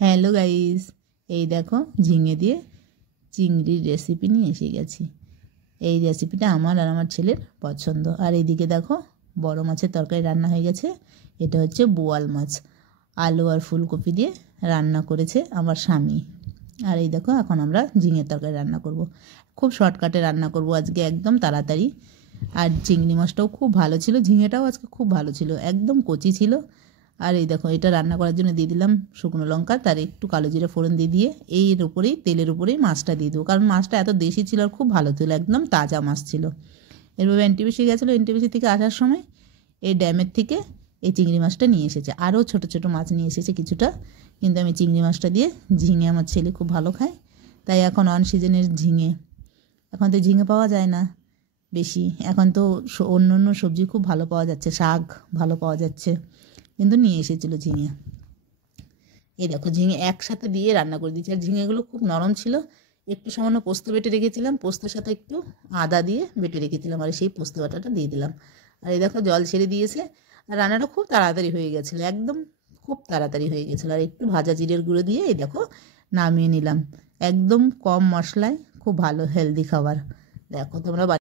Hello guys, এই দেখো ঝিঙে দিয়ে চিংড়ির রেসিপি নিয়ে এসে গেছি। এই রেসিপিটা আমার আর আমার ছেলের পছন্দ। আর এইদিকে দেখো বড় মাছের তরকারি রান্না হয়ে গেছে। এটা হচ্ছে বোয়াল মাছ, আলু আর ফুলকপি দিয়ে রান্না করেছে আমার স্বামী। আর এই দেখো এখন আমরা ঝিঙের তরকারি রান্না করব। খুব শর্টকাটে রান্না করব আজকে, একদম তাড়াতাড়ি। আর চিংড়ি মাছটাও খুব ভালো ছিল, ঝিঙেটাও আজকে খুব ভালো ছিল, একদম কচি ছিল। আর এই দেখো এটা রান্না করার জন্য দিয়ে দিলাম শুকনো লঙ্কা, তার একটু কালো জিরে ফোড়ন দিয়ে এর উপরেই তেলের উপরেই মাছটা দিয়ে দেবো, কারণ মাছটা এত দেশি ছিল আর খুব ভালো ছিল, একদম তাজা মাছ ছিল। এরভাবে এনটিপিসি গেছিলো, এনটিপিসি থেকে আসার সময় এই ড্যামের থেকে এই চিংড়ি মাছটা নিয়ে এসেছে। আরও ছোট ছোট মাছ নিয়ে এসেছে কিছুটা, কিন্তু আমি চিংড়ি মাছটা দিয়ে, ঝিঙে আমার ছেলে খুব ভালো খায়, তাই এখন অন সিজনের ঝিঙে। এখন তো ঝিঙে পাওয়া যায় না বেশি, এখন তো অন্য অন্য সবজি খুব ভালো পাওয়া যাচ্ছে, শাক ভালো পাওয়া যাচ্ছে, কিন্তু নিয়ে এসেছিলো ঝিঙে। এই দেখো ঝিঙে একসাথে দিয়ে রান্না করে দিয়েছি। আর ঝিঙেগুলো খুব নরম ছিল। একটু সামান্য পোস্ত বেটে রেখেছিলাম, পোস্তের সাথে একটু আদা দিয়ে বেটে রেখেছিলাম, আর সেই পোস্ত বাটাটা দিয়ে দিলাম। আর এই দেখো জল ছেড়ে দিয়েছে। আর রান্নাটা খুব তাড়াতাড়ি হয়ে গেছিলো, একদম খুব তাড়াতাড়ি হয়ে গেছিলো। আর একটু ভাজা জিরের গুঁড়ো দিয়ে এই দেখো নামিয়ে নিলাম, একদম কম মশলায় খুব ভালো হেলদি খাবার। দেখো তোমরা